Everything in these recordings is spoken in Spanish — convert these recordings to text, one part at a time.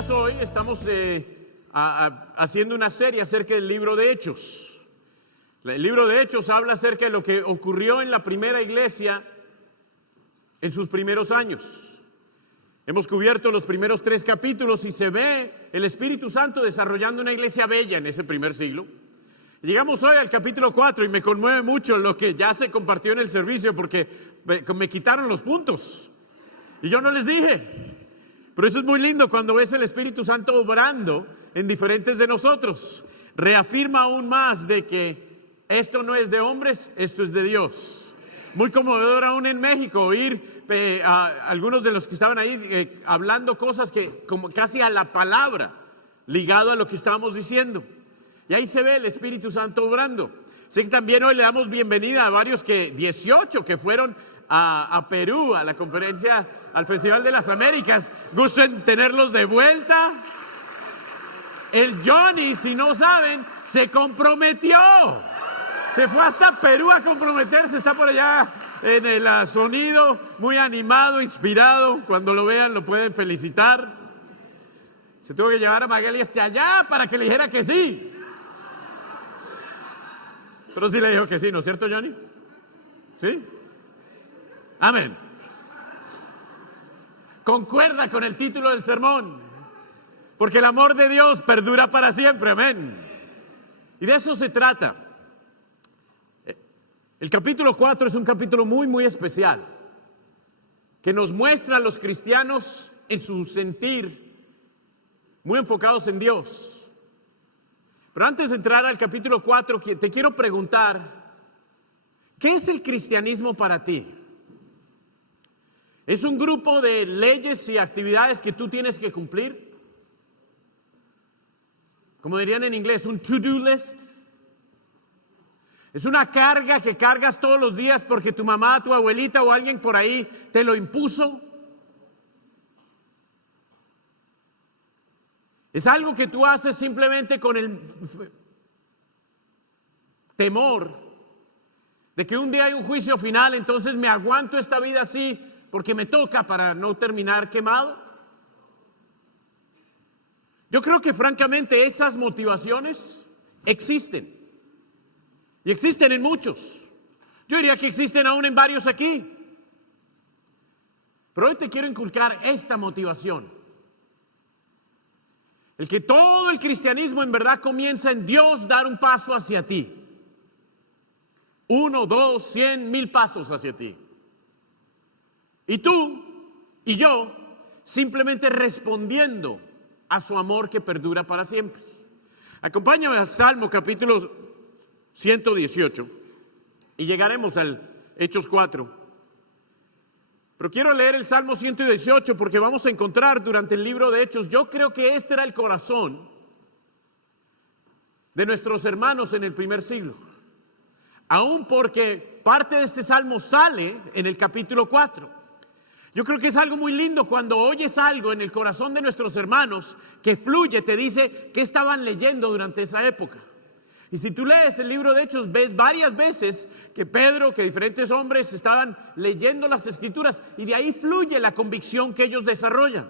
días hoy estamos haciendo una serie acerca del libro de Hechos. El libro de Hechos habla acerca de lo que ocurrió en la primera iglesia en sus primeros años. Hemos cubierto los primeros 3 capítulos y se ve el Espíritu Santo desarrollando una iglesia bella en ese primer siglo. Llegamos hoy al capítulo 4 y me conmueve mucho lo que ya se compartió en el servicio porque me quitaron los puntos y yo no les dije. Pero eso es muy lindo cuando ves el Espíritu Santo obrando en diferentes de nosotros. Reafirma aún más de que esto no es de hombres, esto es de Dios. Muy conmovedor aún en México oír a algunos de los que estaban ahí hablando cosas que como casi a la palabra ligado a lo que estábamos diciendo. Y ahí se ve el Espíritu Santo obrando. Sé que también hoy le damos bienvenida a varios 18 que fueron a Perú, a la conferencia, al Festival de las Américas. Gusto en tenerlos de vuelta. El Johnny, si no saben, se comprometió. Se fue hasta Perú a comprometerse. Está por allá en el sonido, muy animado, inspirado. Cuando lo vean lo pueden felicitar. Se tuvo que llevar a Magali hasta allá para que le dijera que sí. Pero sí le dijo que sí, ¿no es cierto, Johnny? ¿Sí? Amén. Concuerda con el título del sermón, porque el amor de Dios perdura para siempre, amén. Y de eso se trata. El capítulo 4 es un capítulo muy especial, que nos muestra a los cristianos en su sentir, muy enfocados en Dios. Pero antes de entrar al capítulo 4, te quiero preguntar, ¿qué es el cristianismo para ti? ¿Es un grupo de leyes y actividades que tú tienes que cumplir? Como dirían en inglés, un to-do list. ¿Es una carga que cargas todos los días porque tu mamá, tu abuelita o alguien por ahí te lo impuso? ¿Es algo que tú haces simplemente con el temor de que un día hay un juicio final, entonces me aguanto esta vida así porque me toca para no terminar quemado? Yo creo que francamente esas motivaciones existen. Y existen en muchos. Yo diría que existen aún en varios aquí. Pero hoy te quiero inculcar esta motivación. El que todo el cristianismo en verdad comienza en Dios dar un paso hacia ti. 1, 2, 100, 1000 pasos hacia ti. Y tú y yo simplemente respondiendo a su amor que perdura para siempre. Acompáñame al Salmo capítulo 118 y llegaremos al Hechos 4. Pero quiero leer el Salmo 118 porque vamos a encontrar durante el libro de Hechos, yo creo que este era el corazón de nuestros hermanos en el primer siglo. Aún porque parte de este Salmo sale en el capítulo 4. Yo creo que es algo muy lindo cuando oyes algo en el corazón de nuestros hermanos que fluye, te dice qué estaban leyendo durante esa época. Y si tú lees el libro de Hechos, ves varias veces que Pedro, que diferentes hombres estaban leyendo las Escrituras y de ahí fluye la convicción que ellos desarrollan.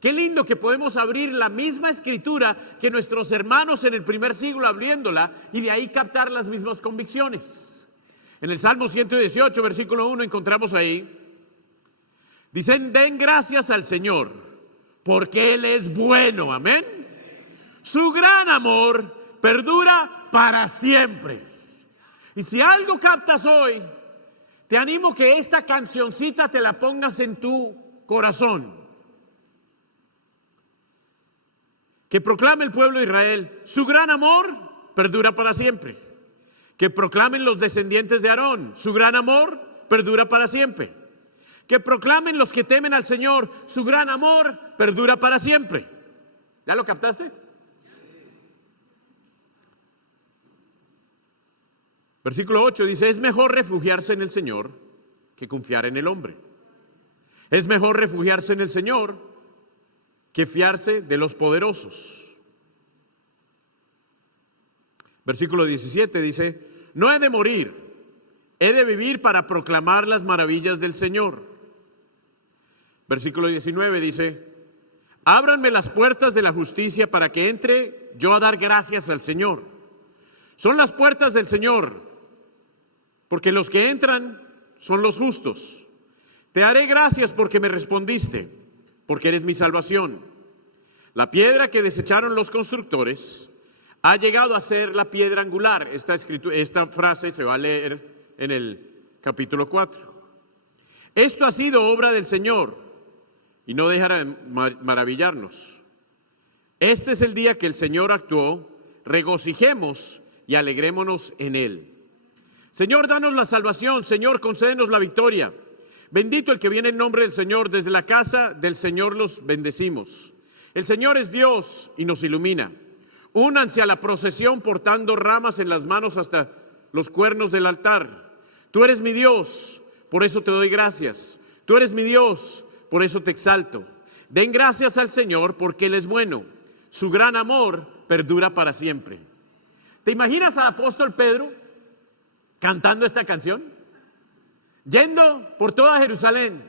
Qué lindo que podemos abrir la misma Escritura que nuestros hermanos en el primer siglo abriéndola y de ahí captar las mismas convicciones. En el Salmo 118, versículo 1, encontramos ahí, dicen, den gracias al Señor, porque Él es bueno, amén. Su gran amor perdura para siempre. Y si algo captas hoy, te animo que esta cancioncita te la pongas en tu corazón. Que proclame el pueblo de Israel, su gran amor perdura para siempre. Que proclamen los descendientes de Aarón, su gran amor perdura para siempre. Que proclamen los que temen al Señor, su gran amor perdura para siempre. ¿Ya lo captaste? Versículo 8 dice, es mejor refugiarse en el Señor que confiar en el hombre. Es mejor refugiarse en el Señor que fiarse de los poderosos. Versículo 17 dice, no he de morir, he de vivir para proclamar las maravillas del Señor. Versículo 19 dice, Ábranme las puertas de la justicia para que entre yo a dar gracias al Señor. Son las puertas del Señor, porque los que entran son los justos. Te haré gracias porque me respondiste, porque eres mi salvación. La piedra que desecharon los constructores ha llegado a ser la piedra angular. Esta frase se va a leer en el capítulo 4. Esto ha sido obra del Señor y no dejará de maravillarnos. Este es el día que el Señor actuó, regocijemos y alegrémonos en Él. Señor, danos la salvación, Señor, concédenos la victoria. Bendito el que viene en nombre del Señor, desde la casa del Señor los bendecimos. El Señor es Dios y nos ilumina. Únanse a la procesión portando ramas en las manos hasta los cuernos del altar. Tú eres mi Dios, por eso te doy gracias. Tú eres mi Dios, por eso te exalto. Den gracias al Señor porque Él es bueno. Su gran amor perdura para siempre. ¿Te imaginas al apóstol Pedro cantando esta canción? Yendo por toda Jerusalén,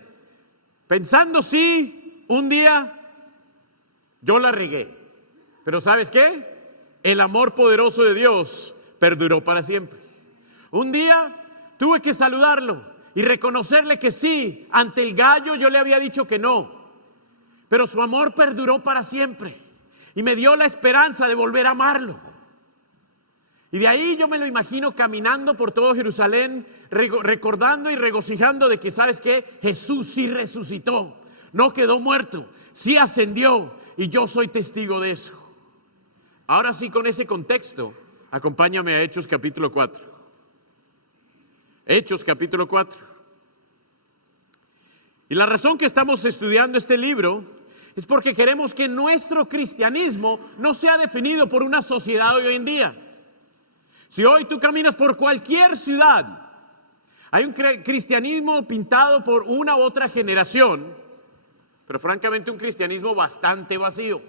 pensando, sí, un día yo la regué. Pero ¿sabes qué? El amor poderoso de Dios perduró para siempre. Un día tuve que saludarlo y reconocerle que sí, ante el gallo yo le había dicho que no, pero su amor perduró para siempre y me dio la esperanza de volver a amarlo. Y de ahí yo me lo imagino caminando por todo Jerusalén, recordando y regocijando de que, ¿sabes qué? Jesús sí resucitó, no quedó muerto, sí ascendió y yo soy testigo de eso. Ahora sí, con ese contexto, acompáñame a Hechos capítulo 4. Hechos capítulo 4. Y la razón que estamos estudiando este libro es porque queremos que nuestro cristianismo no sea definido por una sociedad de hoy en día. Si hoy tú caminas por cualquier ciudad, hay un cristianismo pintado por una u otra generación, pero francamente un cristianismo bastante vacío.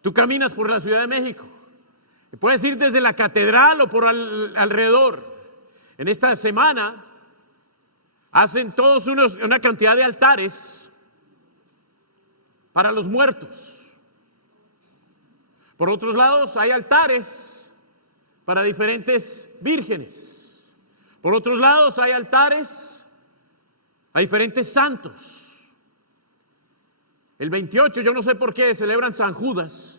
Tú caminas por la Ciudad de México, y puedes ir desde la catedral o por alrededor. En esta semana hacen todos una cantidad de altares para los muertos. Por otros lados hay altares para diferentes vírgenes. Por otros lados hay altares a diferentes santos. El 28, yo no sé por qué, celebran San Judas.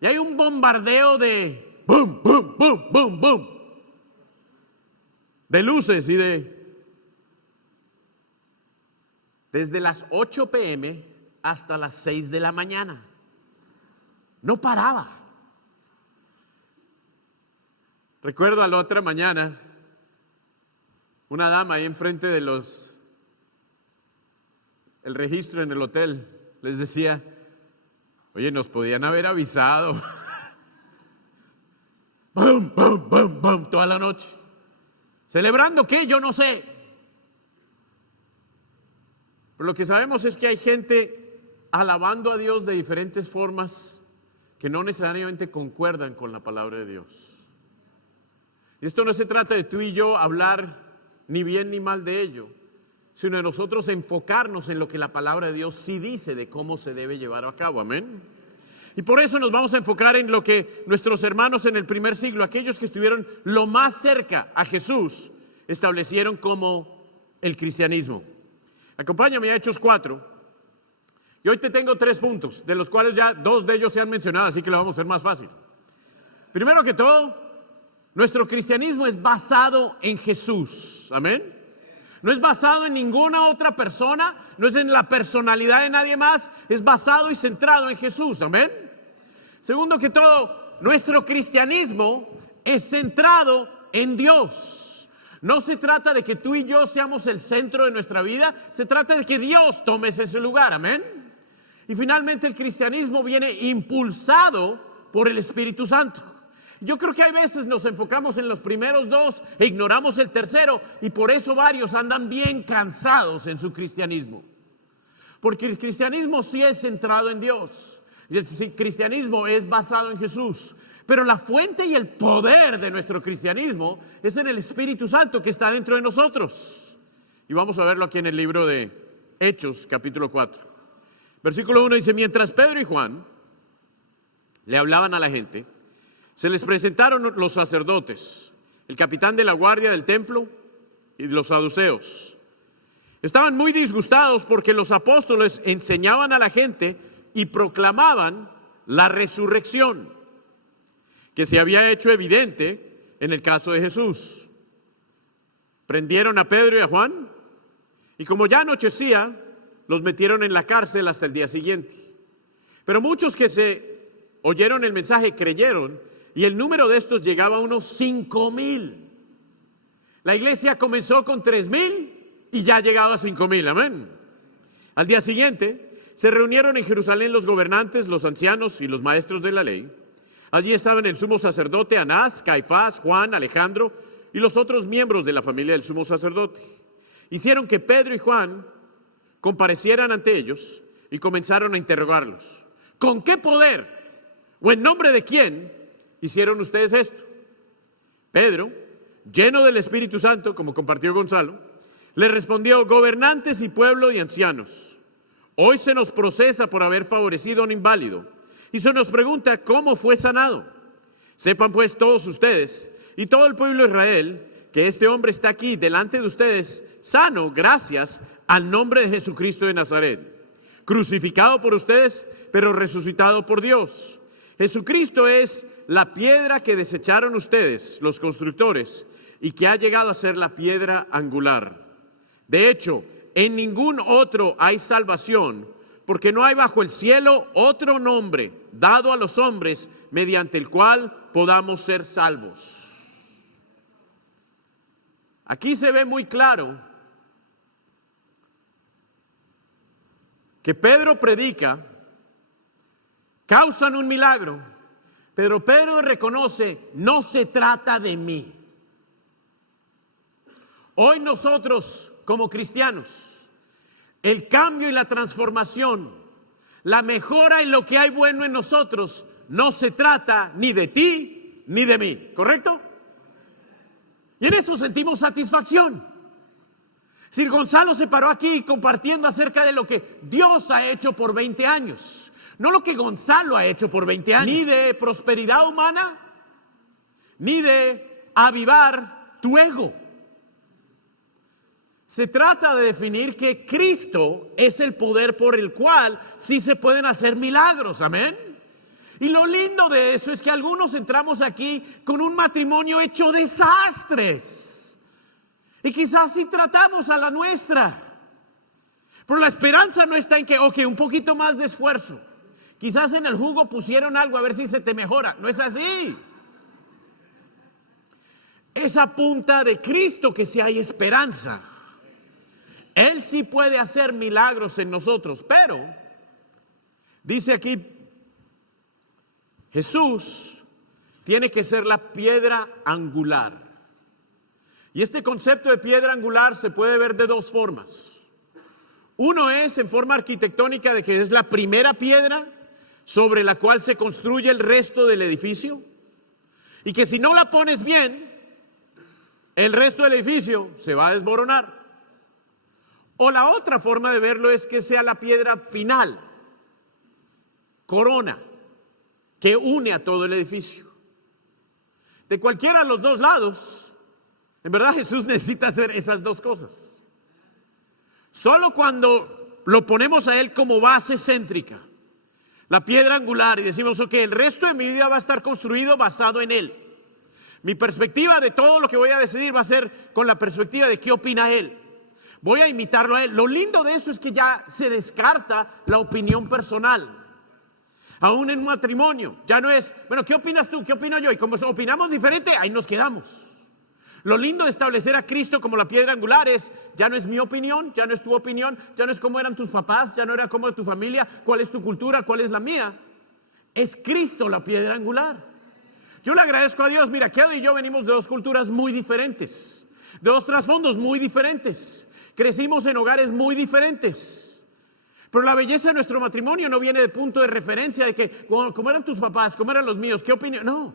Y hay un bombardeo de boom, boom, boom, boom, boom. De luces y desde las 8 p.m. hasta las 6 de la mañana. No paraba. Recuerdo a la otra mañana, una dama ahí enfrente de el registro en el hotel, les decía, oye, nos podían haber avisado. Bum, bum, bum, bum, toda la noche. ¿Celebrando qué? Yo no sé. Pero lo que sabemos es que hay gente alabando a Dios de diferentes formas que no necesariamente concuerdan con la palabra de Dios. Y esto no se trata de tú y yo hablar ni bien ni mal de ello, sino de nosotros enfocarnos en lo que la palabra de Dios sí dice de cómo se debe llevar a cabo. Amén. Y por eso nos vamos a enfocar en lo que nuestros hermanos en el primer siglo, aquellos que estuvieron lo más cerca a Jesús, establecieron como el cristianismo. Acompáñame a Hechos 4. Y hoy te tengo 3 puntos, de los cuales ya 2 de ellos se han mencionado, así que lo vamos a hacer más fácil. Primero que todo, nuestro cristianismo es basado en Jesús. Amén. No es basado en ninguna otra persona, no es en la personalidad de nadie más, es basado y centrado en Jesús. Amén. Segundo que todo, nuestro cristianismo es centrado en Dios. No se trata de que tú y yo seamos el centro de nuestra vida, se trata de que Dios tome ese lugar. Amén. Y finalmente el cristianismo viene impulsado por el Espíritu Santo. Yo creo que hay veces nos enfocamos en los primeros 2 e ignoramos el tercero, y por eso varios andan bien cansados en su cristianismo. Porque el cristianismo sí es centrado en Dios. El cristianismo es basado en Jesús. Pero la fuente y el poder de nuestro cristianismo es en el Espíritu Santo que está dentro de nosotros. Y vamos a verlo aquí en el libro de Hechos, capítulo 4. Versículo 1 dice, mientras Pedro y Juan le hablaban a la gente, se les presentaron los sacerdotes, el capitán de la guardia del templo y los saduceos. Estaban muy disgustados porque los apóstoles enseñaban a la gente y proclamaban la resurrección, que se había hecho evidente en el caso de Jesús. Prendieron a Pedro y a Juan, y como ya anochecía, los metieron en la cárcel hasta el día siguiente. Pero muchos que se oyeron el mensaje creyeron, y el número de estos llegaba a unos 5,000. La iglesia comenzó con 3,000 y ya ha llegado a 5,000, amén. Al día siguiente se reunieron en Jerusalén los gobernantes, los ancianos y los maestros de la ley. Allí estaban el sumo sacerdote Anás, Caifás, Juan, Alejandro y los otros miembros de la familia del sumo sacerdote. Hicieron que Pedro y Juan comparecieran ante ellos y comenzaron a interrogarlos. ¿Con qué poder o en nombre de quién hicieron ustedes esto? Pedro, lleno del Espíritu Santo, como compartió Gonzalo, le respondió: gobernantes y pueblo y ancianos, hoy se nos procesa por haber favorecido a un inválido y se nos pregunta cómo fue sanado. Sepan pues todos ustedes y todo el pueblo de Israel que este hombre está aquí delante de ustedes sano gracias al nombre de Jesucristo de Nazaret, crucificado por ustedes, pero resucitado por Dios. Jesucristo es la piedra que desecharon ustedes, los constructores, y que ha llegado a ser la piedra angular. De hecho, en ningún otro hay salvación, porque no hay bajo el cielo otro nombre dado a los hombres mediante el cual podamos ser salvos. Aquí se ve muy claro que Pedro predica, causan un milagro, pero Pedro reconoce: no se trata de mí. Hoy nosotros como cristianos, el cambio y la transformación, la mejora en lo que hay bueno en nosotros, no se trata ni de ti ni de mí, ¿correcto? Y en eso sentimos satisfacción. Sir Gonzalo se paró aquí compartiendo acerca de lo que Dios ha hecho por 20 años. No lo que Gonzalo ha hecho por 20 años. Ni de prosperidad humana, ni de avivar tu ego. Se trata de definir que Cristo es el poder por el cual sí se pueden hacer milagros, amén. Y lo lindo de eso es que algunos entramos aquí con un matrimonio hecho desastres. Y quizás sí tratamos a la nuestra. Pero la esperanza no está en que, un poquito más de esfuerzo. Quizás en el jugo pusieron algo a ver si se te mejora. No es así. Es a punta de Cristo que si hay esperanza. Él sí puede hacer milagros en nosotros, pero dice aquí, Jesús tiene que ser la piedra angular. Y este concepto de piedra angular se puede ver de dos formas. Uno es en forma arquitectónica, de que es la primera piedra sobre la cual se construye el resto del edificio, y que si no la pones bien, el resto del edificio se va a desmoronar. O la otra forma de verlo es que sea la piedra final, corona, que une a todo el edificio. De cualquiera de los dos lados, en verdad Jesús necesita hacer esas dos cosas. Solo cuando lo ponemos a Él como base céntrica, la piedra angular, y decimos: ok, el resto de mi vida va a estar construido basado en Él. Mi perspectiva de todo lo que voy a decidir va a ser con la perspectiva de qué opina Él. Voy a imitarlo a Él. Lo lindo de eso es que ya se descarta la opinión personal. Aún en un matrimonio, ya no es, bueno, ¿qué opinas tú? ¿Qué opino yo? Y como opinamos diferente, ahí nos quedamos. Lo lindo de establecer a Cristo como la piedra angular es: ya no es mi opinión, ya no es tu opinión, ya no es cómo eran tus papás, ya no era cómo tu familia, cuál es tu cultura, cuál es la mía. Es Cristo la piedra angular. Yo le agradezco a Dios. Mira, Kedo y yo venimos de dos culturas muy diferentes, de dos trasfondos muy diferentes. Crecimos en hogares muy diferentes. Pero la belleza de nuestro matrimonio no viene de punto de referencia de que, ¿cómo eran tus papás? ¿Cómo eran los míos? ¿Qué opinión? No.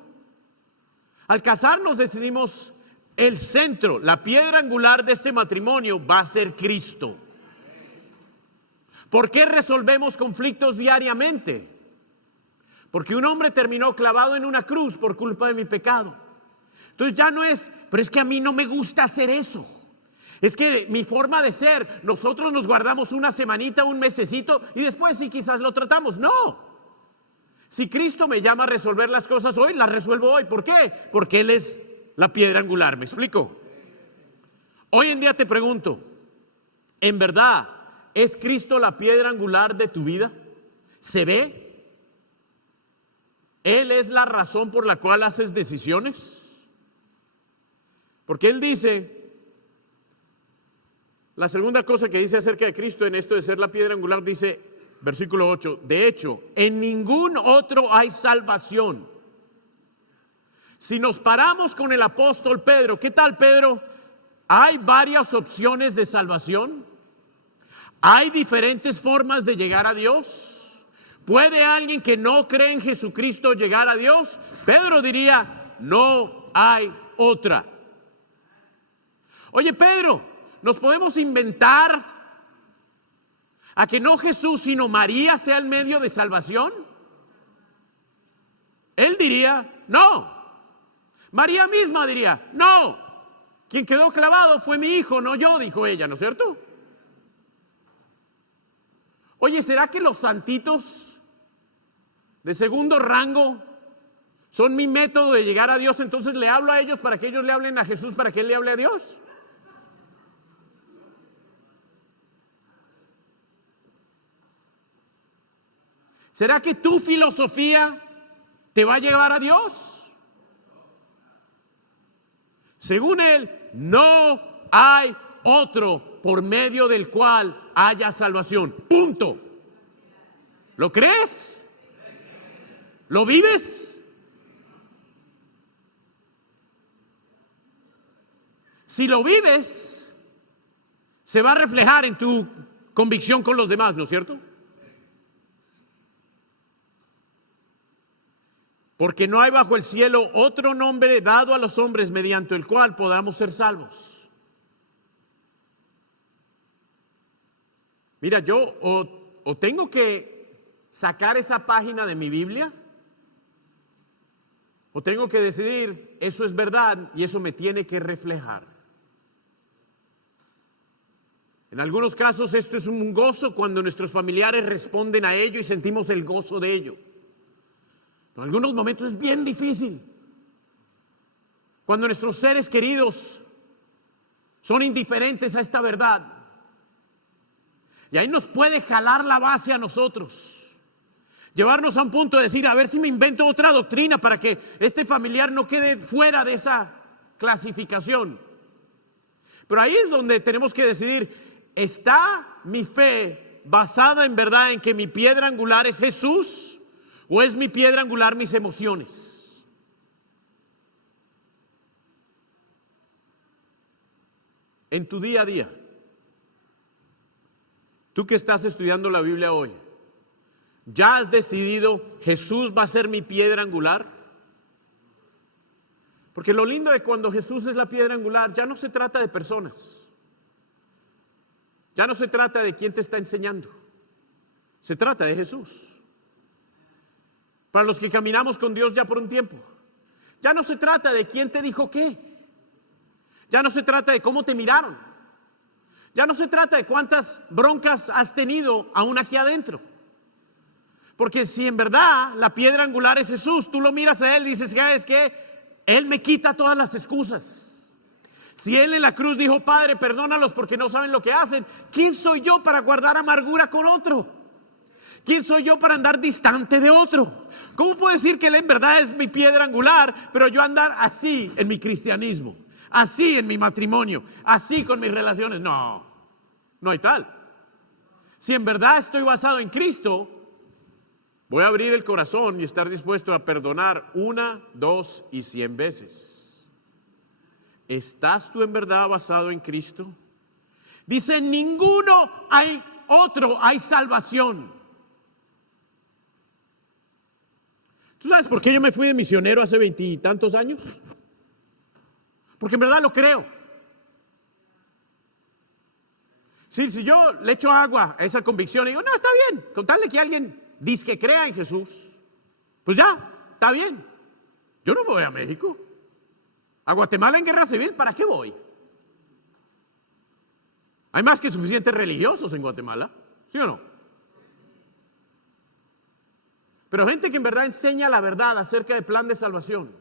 Al casarnos decidimos: el centro, la piedra angular de este matrimonio va a ser Cristo. ¿Por qué resolvemos conflictos diariamente? Porque un hombre terminó clavado en una cruz por culpa de mi pecado. Entonces ya no es, pero es que a mí no me gusta hacer eso. Es que mi forma de ser, nosotros nos guardamos una semanita, un mesecito y después sí quizás lo tratamos. No. Si Cristo me llama a resolver las cosas hoy, las resuelvo hoy. ¿Por qué? Porque Él es la piedra angular. ¿Me explico? Hoy en día te pregunto, ¿en verdad es Cristo la piedra angular de tu vida? ¿Se ve? ¿Él es la razón por la cual haces decisiones? Porque Él dice, la segunda cosa que dice acerca de Cristo en esto de ser la piedra angular, dice, versículo 8, de hecho, en ningún otro hay salvación. Si nos paramos con el apóstol Pedro, ¿qué tal, Pedro? Hay varias opciones de salvación. Hay diferentes formas de llegar a Dios. ¿Puede alguien que no cree en Jesucristo llegar a Dios? Pedro diría, no hay otra. Oye, Pedro, ¿nos podemos inventar a que no Jesús sino María sea el medio de salvación? Él diría, no. María misma diría, no. Quien quedó clavado fue mi hijo, no yo, dijo ella, ¿no es cierto? Oye, ¿será que los santitos de segundo rango son mi método de llegar a Dios? Entonces le hablo a ellos para que ellos le hablen a Jesús, para que Él le hable a Dios. ¿Será que tu filosofía te va a llevar a Dios? Según Él, no hay otro por medio del cual haya salvación. Punto. ¿Lo crees? ¿Lo vives? Si lo vives, se va a reflejar en tu convicción con los demás, ¿no es cierto? Porque no hay bajo el cielo otro nombre dado a los hombres mediante el cual podamos ser salvos. Mira, yo o tengo que sacar esa página de mi Biblia, o tengo que decidir, eso es verdad y eso me tiene que reflejar. En algunos casos esto es un gozo cuando nuestros familiares responden a ello y sentimos el gozo de ello. En algunos momentos es bien difícil. Cuando nuestros seres queridos son indiferentes a esta verdad. Y ahí nos puede jalar la base a nosotros. Llevarnos a un punto de decir, a ver si me invento otra doctrina para que este familiar no quede fuera de esa clasificación. Pero ahí es donde tenemos que decidir, ¿está mi fe basada en verdad en que mi piedra angular es Jesús? ¿O es mi piedra angular mis emociones? En tu día a día, tú que estás estudiando la Biblia hoy, ¿ya has decidido Jesús va a ser mi piedra angular? Porque lo lindo de cuando Jesús es la piedra angular, ya no se trata de personas. Ya no se trata de quién te está enseñando. Se trata de Jesús. Para los que caminamos con Dios ya por un tiempo, ya no se trata de quién te dijo qué. Ya no se trata de cómo te miraron. Ya no se trata de cuántas broncas has tenido aún aquí adentro. Porque si en verdad la piedra angular es Jesús, tú lo miras a Él y dices, ¿sabes qué? Él me quita todas las excusas. Si Él en la cruz dijo, Padre, perdónalos porque no saben lo que hacen, ¿quién soy yo para guardar amargura con otro? ¿Quién soy yo para andar distante de otro? ¿Cómo puedo decir que Él en verdad es mi piedra angular, pero yo andar así en mi cristianismo, así en mi matrimonio, así con mis relaciones? No, no hay tal. Si en verdad estoy basado en Cristo, voy a abrir el corazón y estar dispuesto a perdonar 1, 2 y 100 veces. ¿Estás tú en verdad basado en Cristo? Dice, ninguno hay otro, hay salvación. ¿Tú sabes por qué yo me fui de misionero hace 20 y tantos años? Porque en verdad lo creo. Si yo le echo agua a esa convicción y digo, no, está bien, con tal de que alguien dice que crea en Jesús, pues ya, está bien. Yo no me voy a México. A Guatemala en guerra civil, ¿para qué voy? Hay más que suficientes religiosos en Guatemala, ¿sí o no? Pero gente que en verdad enseña la verdad acerca del plan de salvación,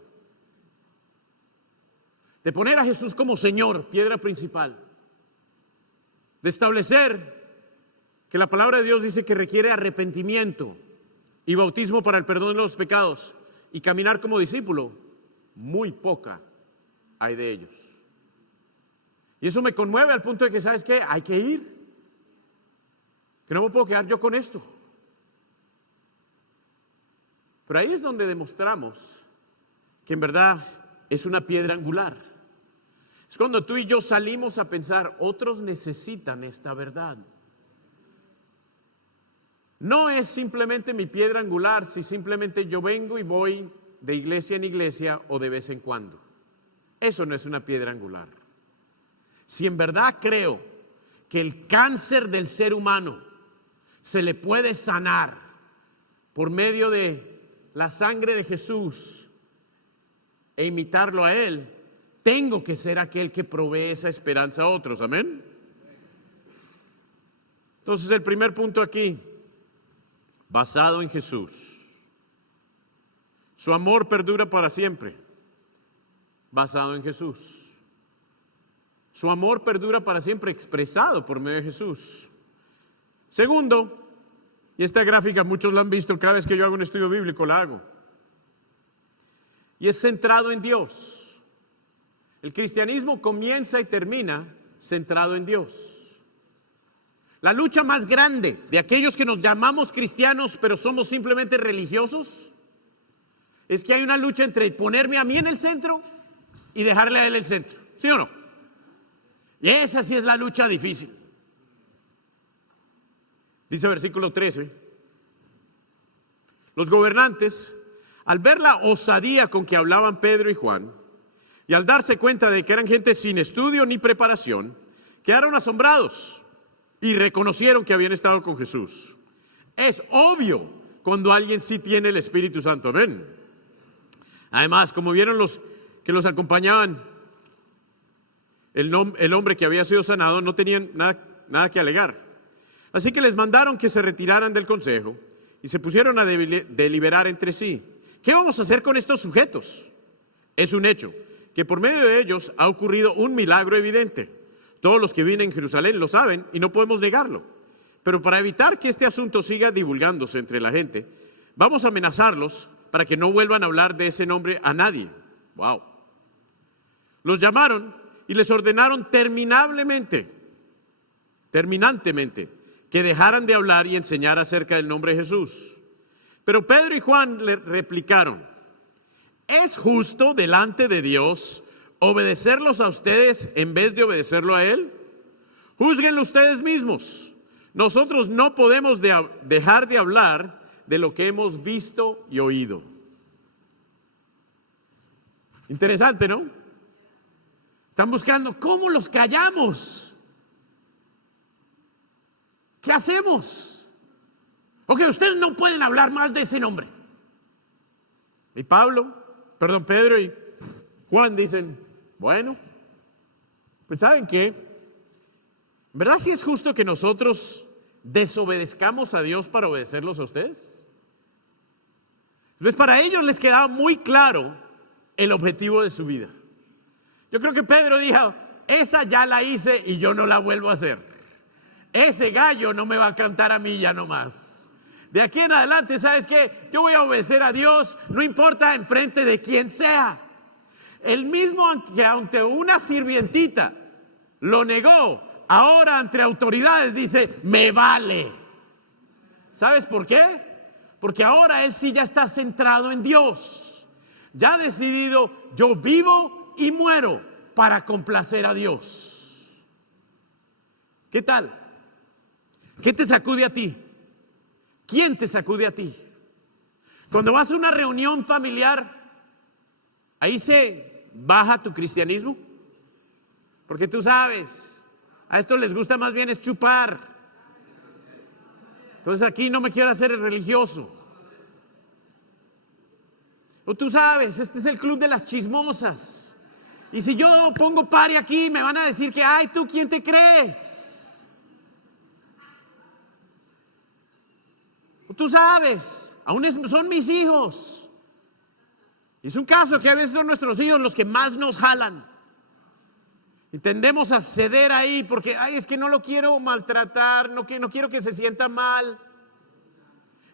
de poner a Jesús como Señor, piedra principal, de establecer que la palabra de Dios dice que requiere arrepentimiento y bautismo para el perdón de los pecados y caminar como discípulo, muy poca hay de ellos. Y eso me conmueve al punto de que, ¿sabes qué? Hay que ir. Que no me puedo quedar yo con esto. Pero ahí es donde demostramos que en verdad es una piedra angular. Es cuando tú y yo salimos a pensar, otros necesitan esta verdad. No es simplemente mi piedra angular si simplemente yo vengo y voy de iglesia en iglesia o de vez en cuando. Eso no es una piedra angular. Si en verdad creo que el cáncer del ser humano se le puede sanar por medio de la sangre de Jesús e imitarlo a Él, tengo que ser aquel que provee esa esperanza a otros. Amén. Entonces el primer punto aquí, basado en Jesús. Su amor perdura para siempre, basado en Jesús. Su amor perdura para siempre, expresado por medio de Jesús. Segundo, y esta gráfica muchos la han visto, cada vez que yo hago un estudio bíblico la hago, y es centrado en Dios. El cristianismo comienza y termina centrado en Dios. La lucha más grande de aquellos que nos llamamos cristianos pero somos simplemente religiosos es que hay una lucha entre ponerme a mí en el centro y dejarle a Él el centro, ¿sí o no? Y esa sí es la lucha difícil. Dice versículo 13, los gobernantes, al ver la osadía con que hablaban Pedro y Juan, y al darse cuenta de que eran gente sin estudio ni preparación, quedaron asombrados y reconocieron que habían estado con Jesús. Es obvio cuando alguien sí tiene el Espíritu Santo, amén. Además, como vieron los que los acompañaban, el hombre que había sido sanado, no tenían nada que alegar. Así que les mandaron que se retiraran del consejo y se pusieron a deliberar entre sí. ¿Qué vamos a hacer con estos sujetos? Es un hecho que por medio de ellos ha ocurrido un milagro evidente. Todos los que viven en Jerusalén lo saben y no podemos negarlo. Pero para evitar que este asunto siga divulgándose entre la gente, vamos a amenazarlos para que no vuelvan a hablar de ese nombre a nadie. Wow. Los llamaron y les ordenaron terminantemente, que dejaran de hablar y enseñar acerca del nombre de Jesús. Pero Pedro y Juan le replicaron, ¿es justo delante de Dios obedecerlos a ustedes en vez de obedecerlo a Él? Júzguenlo ustedes mismos. Nosotros no podemos dejar de hablar de lo que hemos visto y oído. Interesante, ¿no? Están buscando cómo los callamos. ¿Qué hacemos? Ok, ustedes no pueden hablar más de ese nombre. Y Pedro y Juan dicen, bueno, pues ¿saben qué? ¿Verdad si es justo que nosotros desobedezcamos a Dios para obedecerlos a ustedes? Entonces para ellos les quedaba muy claro el objetivo de su vida. Yo creo que Pedro dijo, esa ya la hice y yo no la vuelvo a hacer. Ese gallo no me va a cantar a mí ya nomás. De aquí en adelante, ¿sabes qué? Yo voy a obedecer a Dios, no importa enfrente de quién sea. El mismo que ante una sirvientita lo negó, ahora ante autoridades dice, me vale. ¿Sabes por qué? Porque ahora él sí ya está centrado en Dios. Ya ha decidido, yo vivo y muero para complacer a Dios. ¿Qué tal? ¿Qué te sacude a ti? ¿Quién te sacude a ti? Cuando vas a una reunión familiar, ahí se baja tu cristianismo. Porque tú sabes, A esto les gusta más bien es chupar. Entonces aquí no me quiero hacer el religioso. O tú sabes, este es el club de las chismosas. Y si yo pongo pari aquí, me van a decir que, ay, ¿tú quién te crees? O tú sabes, aún son mis hijos. Y es un caso que a veces son nuestros hijos los que más nos jalan. Y tendemos a ceder ahí porque, ay, es que no lo quiero maltratar, no quiero que se sienta mal.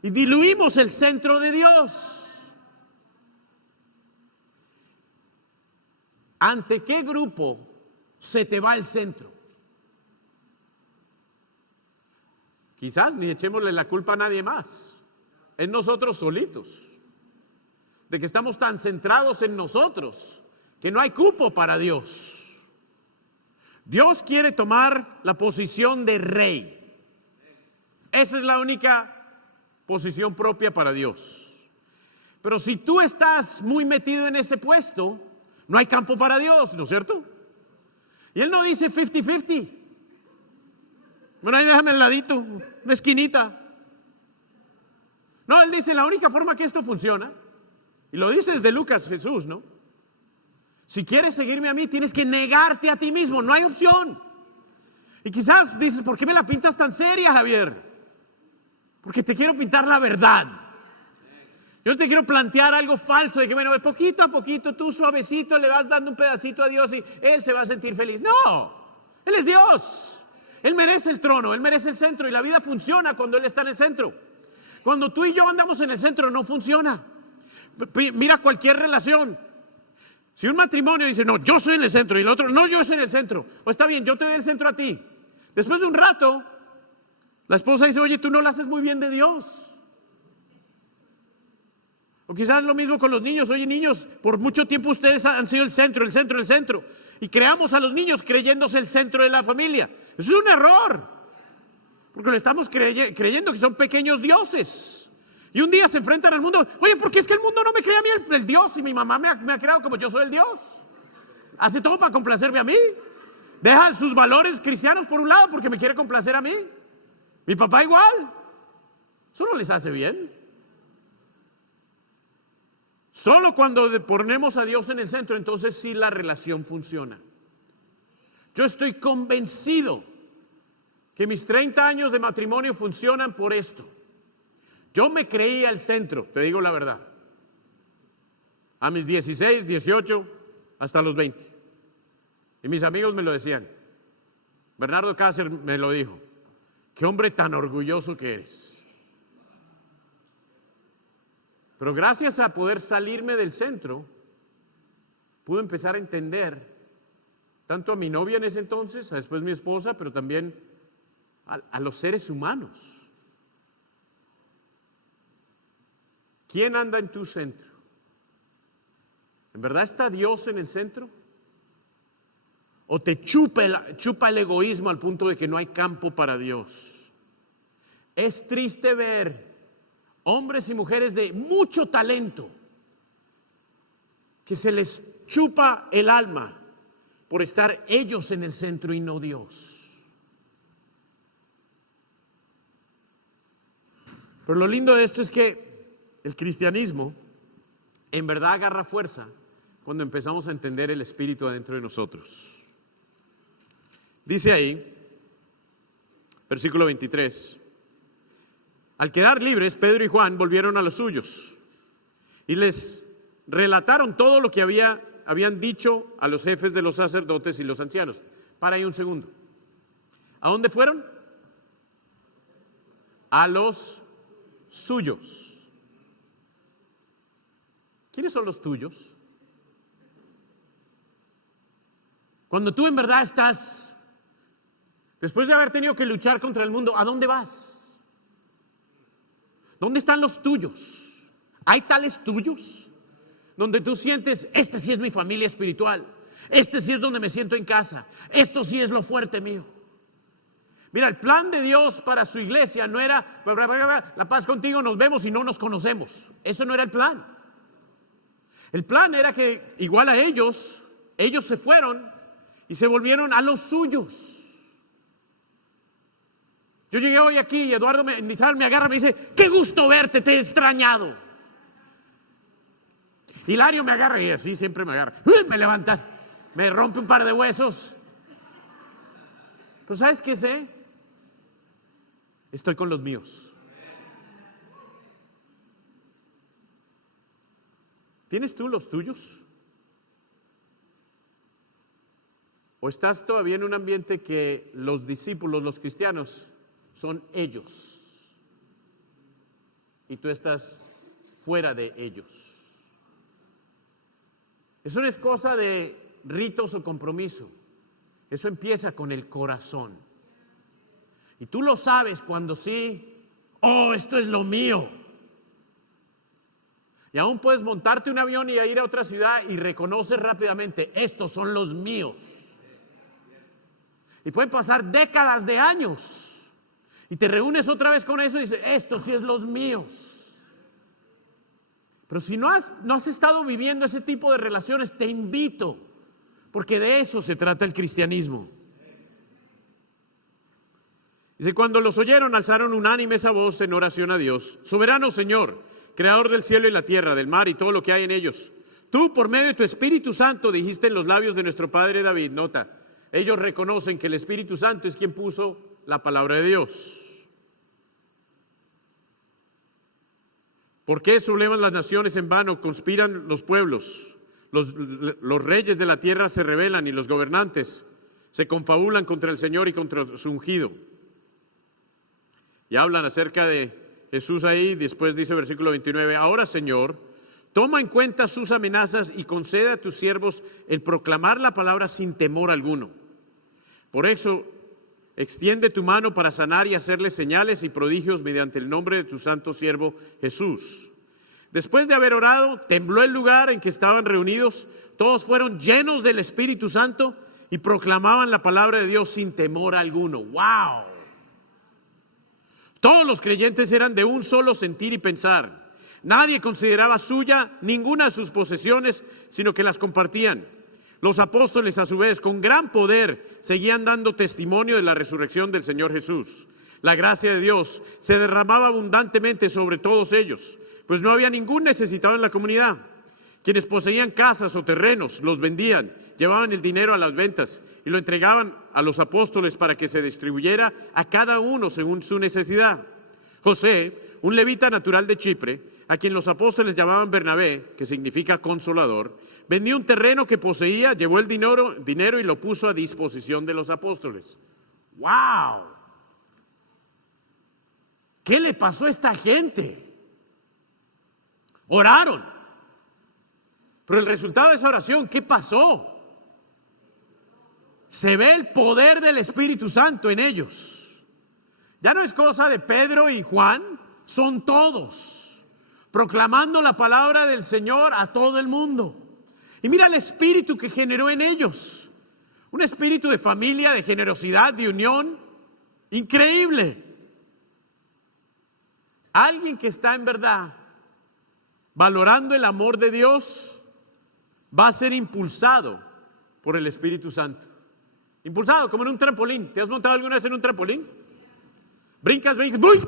Y diluimos el centro de Dios. ¿Ante qué grupo se te va el centro? Quizás ni echémosle la culpa a nadie más. Es nosotros solitos. De que estamos tan centrados en nosotros que no hay cupo para Dios. Dios quiere tomar la posición de rey. Esa es la única posición propia para Dios. Pero si tú estás muy metido en ese puesto, no hay campo para Dios, ¿no es cierto? Y Él no dice 50-50. Bueno, ahí déjame al ladito, una esquinita. No, Él dice, la única forma que esto funciona, y lo dice desde Lucas Jesús, ¿no? Si quieres seguirme a mí, tienes que negarte a ti mismo, no hay opción. Y quizás dices, ¿por qué me la pintas tan seria, Javier? Porque te quiero pintar la verdad. Yo no te quiero plantear algo falso de que, bueno, poquito a poquito, tú suavecito le vas dando un pedacito a Dios y Él se va a sentir feliz. No, Él es Dios. Él merece el trono, Él merece el centro y la vida funciona cuando Él está en el centro. Cuando tú y yo andamos en el centro no funciona. Mira cualquier relación. Si un matrimonio dice, no, yo soy en el centro y el otro, no, yo soy en el centro. O está bien, yo te doy el centro a ti. Después de un rato, la esposa dice, oye, tú no la haces muy bien de Dios. O quizás lo mismo con los niños. Oye, niños, por mucho tiempo ustedes han sido el centro, el centro, el centro. Y creamos a los niños creyéndose el centro de la familia. Eso es un error. Porque le estamos creyendo que son pequeños dioses. Y un día se enfrentan al mundo. Oye, ¿por qué es que el mundo no me cree a mí el Dios? Y mi mamá me ha creado como yo soy el Dios. Hace todo para complacerme a mí. Deja sus valores cristianos por un lado porque me quiere complacer a mí. Mi papá igual. Eso no les hace bien. Solo cuando ponemos a Dios en el centro, entonces sí la relación funciona. Yo estoy convencido que mis 30 años de matrimonio funcionan por esto. Yo me creía el centro, te digo la verdad. A mis 16, 18, hasta los 20. Y mis amigos me lo decían. Bernardo Cáceres me lo dijo. Qué hombre tan orgulloso que eres. Pero gracias a poder salirme del centro, pude empezar a entender tanto a mi novia en ese entonces, a después mi esposa, pero también a los seres humanos. ¿Quién anda en tu centro? ¿En verdad está Dios en el centro? ¿O te chupa el egoísmo al punto de que no hay campo para Dios? Es triste ver hombres y mujeres de mucho talento que se les chupa el alma por estar ellos en el centro y no Dios. Pero lo lindo de esto es que el cristianismo en verdad agarra fuerza cuando empezamos a entender el Espíritu adentro de nosotros. Dice ahí, versículo 23. Al quedar libres, Pedro y Juan volvieron a los suyos y les relataron todo lo que habían dicho a los jefes de los sacerdotes y los ancianos. Para ahí un segundo. ¿A dónde fueron? A los suyos. ¿Quiénes son los tuyos? Cuando tú en verdad estás, después de haber tenido que luchar contra el mundo, ¿a dónde vas? ¿Dónde están los tuyos? ¿Hay tales tuyos? Donde tú sientes, este sí es mi familia espiritual, este sí es donde me siento en casa, esto sí es lo fuerte mío. Mira, el plan de Dios para su iglesia no era, la paz contigo, nos vemos y no nos conocemos. Eso no era el plan. El plan era que, igual a ellos se fueron y se volvieron a los suyos. Yo llegué hoy aquí y Eduardo me agarra y me dice, qué gusto verte, te he extrañado. Hilario me agarra y así siempre me agarra. Me levanta, me rompe un par de huesos. Pero ¿sabes qué sé? Estoy con los míos. ¿Tienes tú los tuyos? ¿O estás todavía en un ambiente que los discípulos, los cristianos, son ellos? Y tú estás fuera de ellos. Eso no es cosa de ritos o compromiso. Eso empieza con el corazón. Y tú lo sabes cuando sí, oh, esto es lo mío. Y aún puedes montarte un avión y ir a otra ciudad y reconoces rápidamente, estos son los míos. Y pueden pasar décadas de años y te reúnes otra vez con eso y dices, esto sí es los míos. Pero si no has estado viviendo ese tipo de relaciones, te invito, porque de eso se trata el cristianismo. Dice, cuando los oyeron, alzaron unánime esa voz en oración a Dios. Soberano Señor, creador del cielo y la tierra, del mar y todo lo que hay en ellos. Tú, por medio de tu Espíritu Santo, dijiste en los labios de nuestro padre David, nota, ellos reconocen que el Espíritu Santo es quien puso la palabra de Dios. ¿Por qué sublevan las naciones en vano? Conspiran los pueblos. Los reyes de la tierra se rebelan y los gobernantes se confabulan contra el Señor y contra su ungido. Y hablan acerca de Jesús ahí. Después dice versículo 29, ahora Señor, toma en cuenta sus amenazas y concede a tus siervos el proclamar la palabra sin temor alguno. Por eso, extiende tu mano para sanar y hacerles señales y prodigios mediante el nombre de tu santo siervo Jesús. Después de haber orado, tembló el lugar en que estaban reunidos. Todos fueron llenos del Espíritu Santo y proclamaban la palabra de Dios sin temor alguno. ¡Wow! Todos los creyentes eran de un solo sentir y pensar. Nadie consideraba suya ninguna de sus posesiones, sino que las compartían. Los apóstoles, a su vez, con gran poder, seguían dando testimonio de la resurrección del Señor Jesús. La gracia de Dios se derramaba abundantemente sobre todos ellos, pues no había ningún necesitado en la comunidad. Quienes poseían casas o terrenos los vendían, llevaban el dinero a las ventas y lo entregaban a los apóstoles para que se distribuyera a cada uno según su necesidad. José, un levita natural de Chipre, a quien los apóstoles llamaban Bernabé, que significa consolador, vendió un terreno que poseía, llevó el dinero y lo puso a disposición de los apóstoles. ¡Wow! ¿Qué le pasó a esta gente? Oraron. Pero el resultado de esa oración, ¿qué pasó? Se ve el poder del Espíritu Santo en ellos. Ya no es cosa de Pedro y Juan, son todos, proclamando la palabra del Señor a todo el mundo. Y mira el espíritu que generó en ellos. Un espíritu de familia, de generosidad, de unión, increíble. Alguien que está en verdad valorando el amor de Dios va a ser impulsado por el Espíritu Santo. Impulsado como en un trampolín. ¿Te has montado alguna vez en un trampolín? Brincas, ¡uy!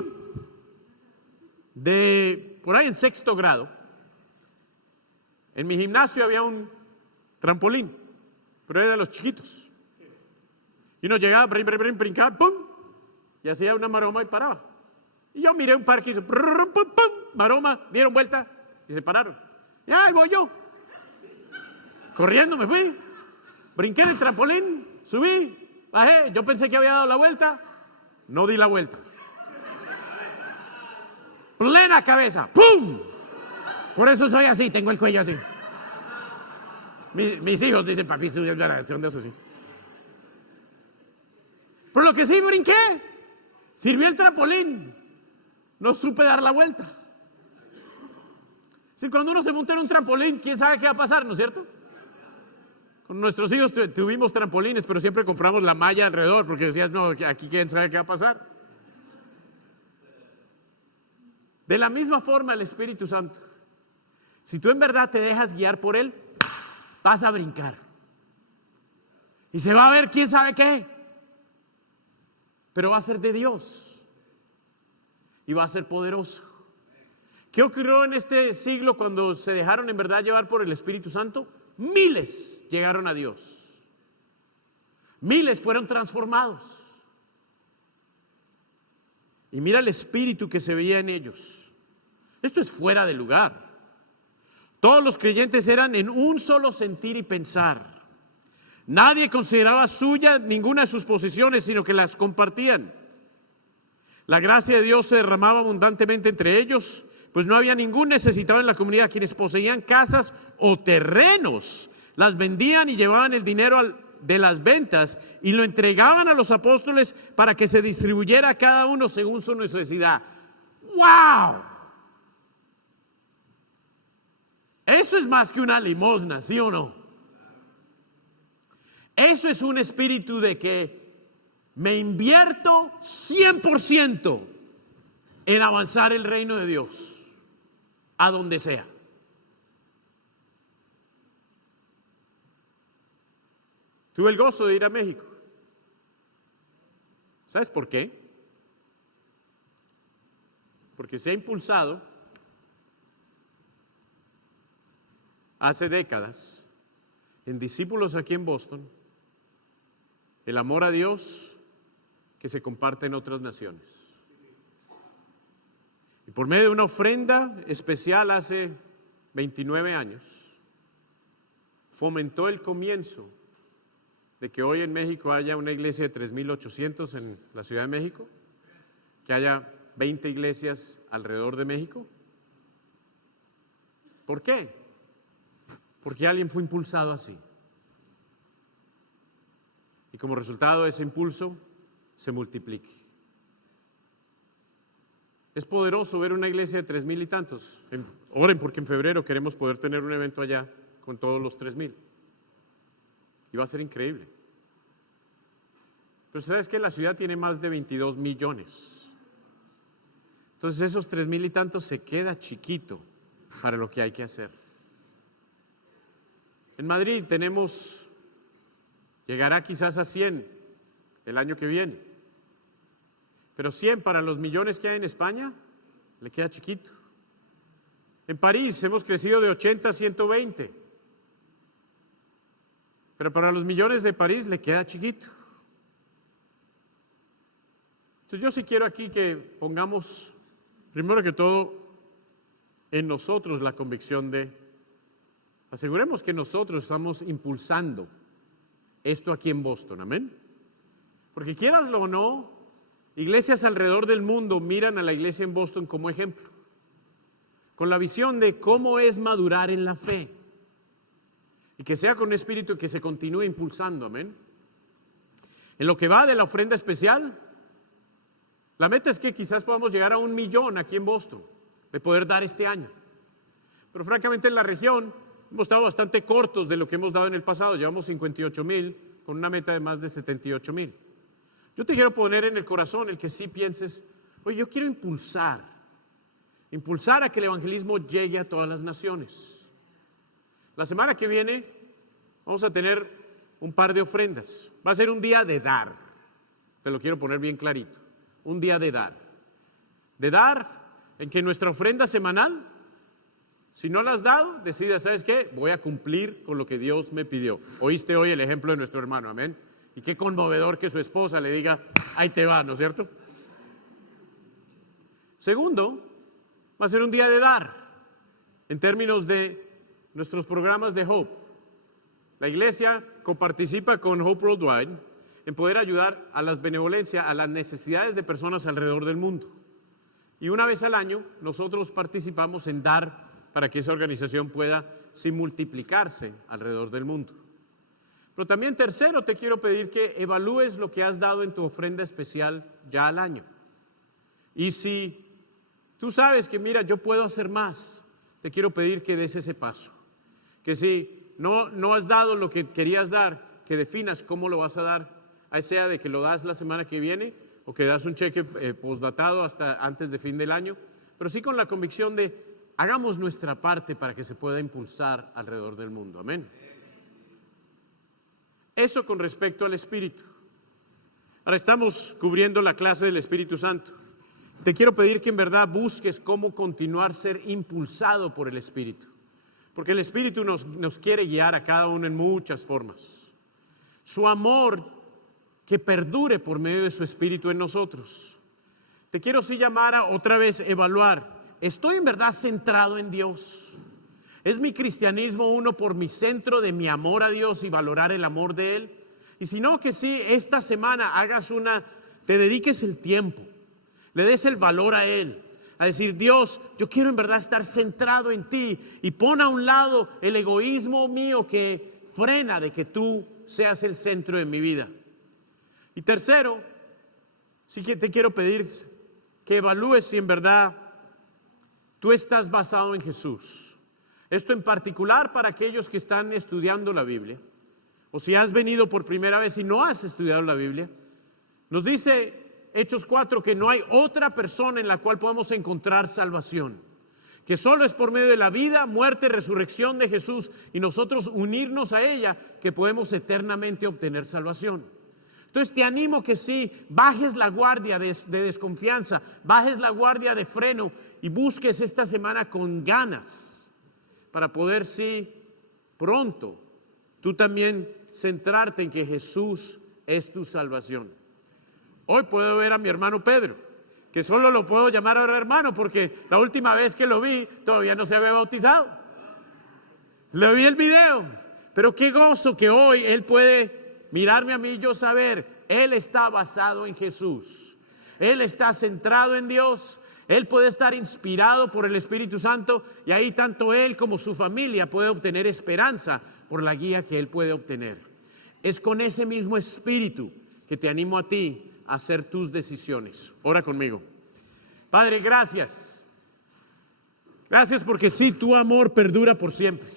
Por ahí en 6º grado, en mi gimnasio había un trampolín, pero era de los chiquitos. Y uno llegaba, brincaba, ¡pum! Y hacía una maroma y paraba. Y yo miré un par que hizo, ¡pum, pum! Maroma, dieron vuelta y se pararon. Y ahí voy yo. Corriendo me fui, brinqué en el trampolín, subí, bajé. Yo pensé que había dado la vuelta, no di la vuelta. Plena cabeza, ¡pum! Por eso soy así, tengo el cuello así. Mis hijos dicen, papi, tú andas así. Pero lo que sí brinqué, sirvió el trampolín, no supe dar la vuelta. Si cuando uno se monta en un trampolín, ¿quién sabe qué va a pasar, no es cierto? Con nuestros hijos tuvimos trampolines, pero siempre compramos la malla alrededor, porque decías, no, aquí quién sabe qué va a pasar. De la misma forma el Espíritu Santo, si tú en verdad te dejas guiar por Él, vas a brincar. Y se va a ver quién sabe qué, pero va a ser de Dios. y va a ser poderoso. ¿Qué ocurrió en este siglo cuando se dejaron en verdad llevar por el Espíritu Santo? Miles llegaron a Dios. Miles fueron transformados. Y mira el espíritu que se veía en ellos. Esto es fuera de lugar. Todos los creyentes eran en un solo sentir y pensar. Nadie consideraba suya ninguna de sus posesiones, sino que las compartían. La gracia de Dios se derramaba abundantemente entre ellos, pues no había ningún necesitado en la comunidad. Quienes poseían casas o terrenos, las vendían y llevaban el dinero de las ventas y lo entregaban a los apóstoles para que se distribuyera a cada uno según su necesidad. ¡Wow! Eso es más que una limosna, ¿sí o no? Eso es un espíritu de que me invierto 100% en avanzar el reino de Dios, a donde sea. Tuve el gozo de ir a México. ¿Sabes por qué? Porque se ha impulsado hace décadas en discípulos aquí en Boston el amor a Dios que se comparte en otras naciones. Y por medio de una ofrenda especial hace 29 años, fomentó el comienzo de que hoy en México haya una iglesia de 3,800 en la Ciudad de México, que haya 20 iglesias alrededor de México. ¿Por qué? Porque alguien fue impulsado así. Y como resultado de ese impulso, se multiplique. Es poderoso ver una iglesia de 3,000 y tantos. Oren porque en febrero queremos poder tener un evento allá con todos los 3,000. Y va a ser increíble. Pero ¿sabes qué? La ciudad tiene más de 22 millones. Entonces esos 3,000 y tantos se queda chiquito para lo que hay que hacer. En Madrid llegará quizás a 100 el año que viene. Pero 100 para los millones que hay en España, le queda chiquito. En París hemos crecido de 80 a 120. Pero para los millones de París le queda chiquito. Entonces yo sí quiero aquí que pongamos, primero que todo, en nosotros la convicción aseguremos que nosotros estamos impulsando esto aquí en Boston, amén. Porque quieraslo o no, iglesias alrededor del mundo miran a la iglesia en Boston como ejemplo, con la visión de cómo es madurar en la fe. Y que sea con un espíritu que se continúe impulsando, amén. En lo que va de la ofrenda especial, la meta es que quizás podamos llegar a 1 millón aquí en Boston, de poder dar este año. Pero francamente en la región hemos estado bastante cortos de lo que hemos dado en el pasado. Llevamos 58,000 con una meta de más de 78,000. Yo te quiero poner en el corazón el que sí pienses, oye, yo quiero impulsar a que el evangelismo llegue a todas las naciones. La semana que viene vamos a tener un par de ofrendas. Va a ser un día de dar. Te lo quiero poner bien clarito. Un día de dar. De dar en que nuestra ofrenda semanal, si no la has dado, decida, ¿sabes qué? Voy a cumplir con lo que Dios me pidió. Oíste hoy el ejemplo de nuestro hermano, amén. Y qué conmovedor que su esposa le diga, ahí te va, ¿no es cierto? Segundo, va a ser un día de dar, en términos de nuestros programas de Hope. La iglesia coparticipa con Hope Worldwide en poder ayudar a la benevolencia, a las necesidades de personas alrededor del mundo. Y una vez al año nosotros participamos en dar para que esa organización pueda multiplicarse alrededor del mundo. Pero también tercero, te quiero pedir que evalúes lo que has dado en tu ofrenda especial ya al año. Y si tú sabes que, mira, yo puedo hacer más, te quiero pedir que des ese paso. Que si no has dado lo que querías dar, que definas cómo lo vas a dar, ya sea de que lo das la semana que viene o que das un cheque postdatado hasta antes de fin del año, pero sí con la convicción de hagamos nuestra parte para que se pueda impulsar alrededor del mundo. Amén. Eso con respecto al Espíritu. Ahora estamos cubriendo la clase del Espíritu Santo. te quiero pedir que en verdad busques cómo continuar a ser impulsado por el Espíritu. Porque el Espíritu nos quiere guiar a cada uno en muchas formas. Su amor que perdure por medio de su Espíritu en nosotros. Te quiero sí llamar a otra vez evaluar. ¿Estoy en verdad centrado en Dios? ¿Es mi cristianismo uno por mi centro de mi amor a Dios y valorar el amor de Él? Y si no, que sí, esta semana te dediques el tiempo, le des el valor a Él, a decir, Dios, yo quiero en verdad estar centrado en ti, y pon a un lado el egoísmo mío que frena de que tú seas el centro de mi vida. Y tercero, sí que te quiero pedir que evalúes si en verdad tú estás basado en Jesús. Esto en particular para aquellos que están estudiando la Biblia, o si has venido por primera vez y no has estudiado la Biblia. Nos dice Hechos 4 que no hay otra persona en la cual podemos encontrar salvación, que solo es por medio de la vida, muerte, resurrección de Jesús y nosotros unirnos a ella que podemos eternamente obtener salvación. Entonces te animo que sí, bajes la guardia de desconfianza, bajes la guardia de freno y busques esta semana con ganas para poder sí pronto tú también centrarte en que Jesús es tu salvación. Hoy puedo ver a mi hermano Pedro, que solo lo puedo llamar ahora hermano porque la última vez que lo vi todavía no se había bautizado. Le vi el video, pero qué gozo que hoy él puede mirarme a mí y yo saber, él está basado en Jesús, él está centrado en Dios, él puede estar inspirado por el Espíritu Santo y ahí tanto él como su familia puede obtener esperanza por la guía que él puede obtener. Es con ese mismo espíritu que te animo a ti a hacer tus decisiones. Ora conmigo. Padre, gracias. Gracias porque sí, tu amor perdura por siempre.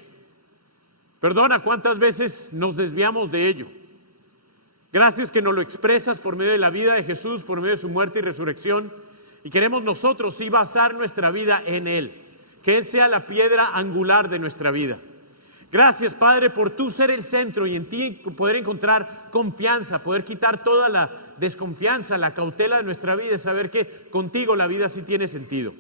Perdona cuántas veces nos desviamos de ello. Gracias que nos lo expresas por medio de la vida de Jesús, por medio de su muerte y resurrección. Y queremos nosotros sí basar nuestra vida en Él. Que Él sea la piedra angular de nuestra vida. Gracias, Padre, por tú ser el centro y en ti poder encontrar confianza, poder quitar toda la desconfianza, la cautela de nuestra vida y saber que contigo la vida sí tiene sentido.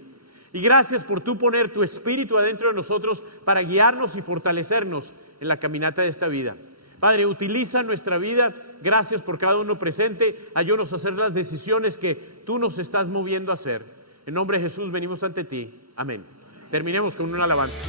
Y gracias por tú poner tu espíritu adentro de nosotros para guiarnos y fortalecernos en la caminata de esta vida. Padre, utiliza nuestra vida. Gracias por cada uno presente. Ayúdanos a hacer las decisiones que tú nos estás moviendo a hacer. En nombre de Jesús venimos ante ti. Amén. Terminemos con una alabanza.